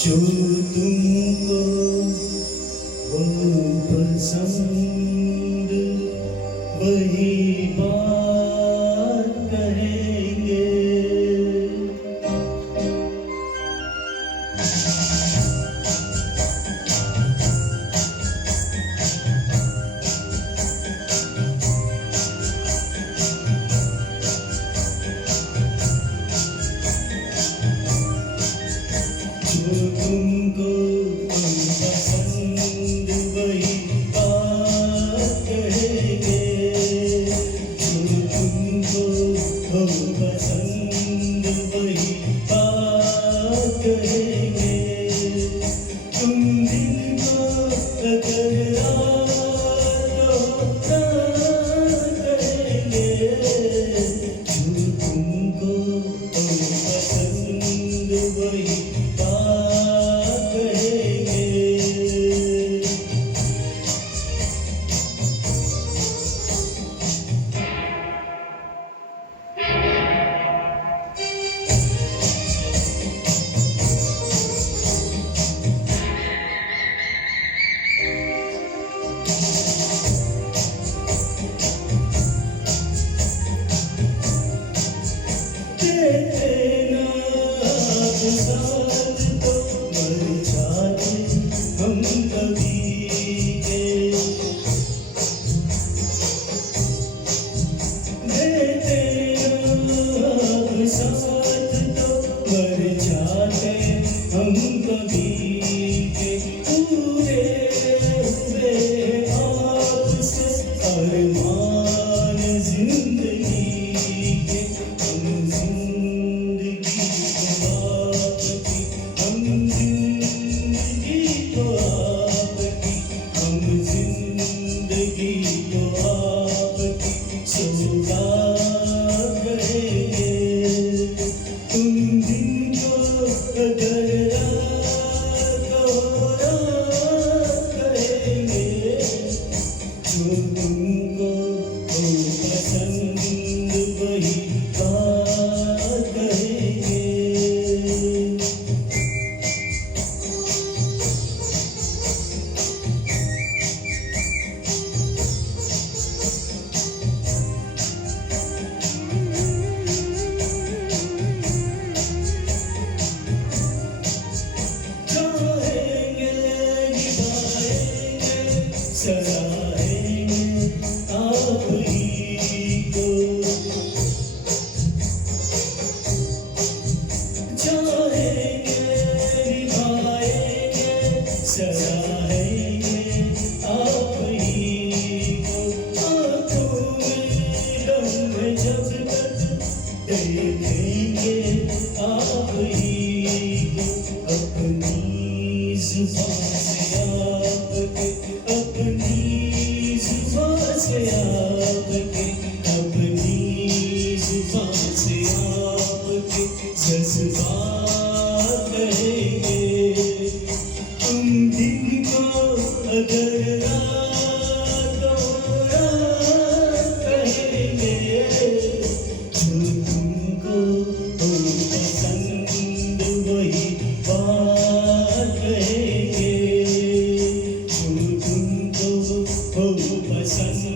जो तुमको वो पसंद वही बात कहेंगे। जो तुमको पसंद वही बात कहेंगे। जो तुमको पसंद वही बात कहेंगे। तुम दिल को अगर कहेंगे। जो तुमको पसंद वही साथ तो मर जाते हम कभी के। देते आप साथ तो मर जाते हम कभी के। पूरे हुए आपसे अरमान जिंदगी के। हम जिंदगी तो आपकी सौगात करेंगे। तुम दिन को अगर रात करेंगे। जो तुमको पसंद वही बात करेंगे। सराहेंगे आप ही को। चाहेंगे निभाएंगे सराहेंगे आप ही को। आँखों में गम जब तक देखेंगे आप ही को। अपनी जुबान से आपके अपनी जुबान से आपके अपनी जुबान से आपके जज्बात कहेंगे। तुम दिन को अगर रात कहेंगे। जो तुमको पसंद वही बात कहेंगे। जो तुमको पसंद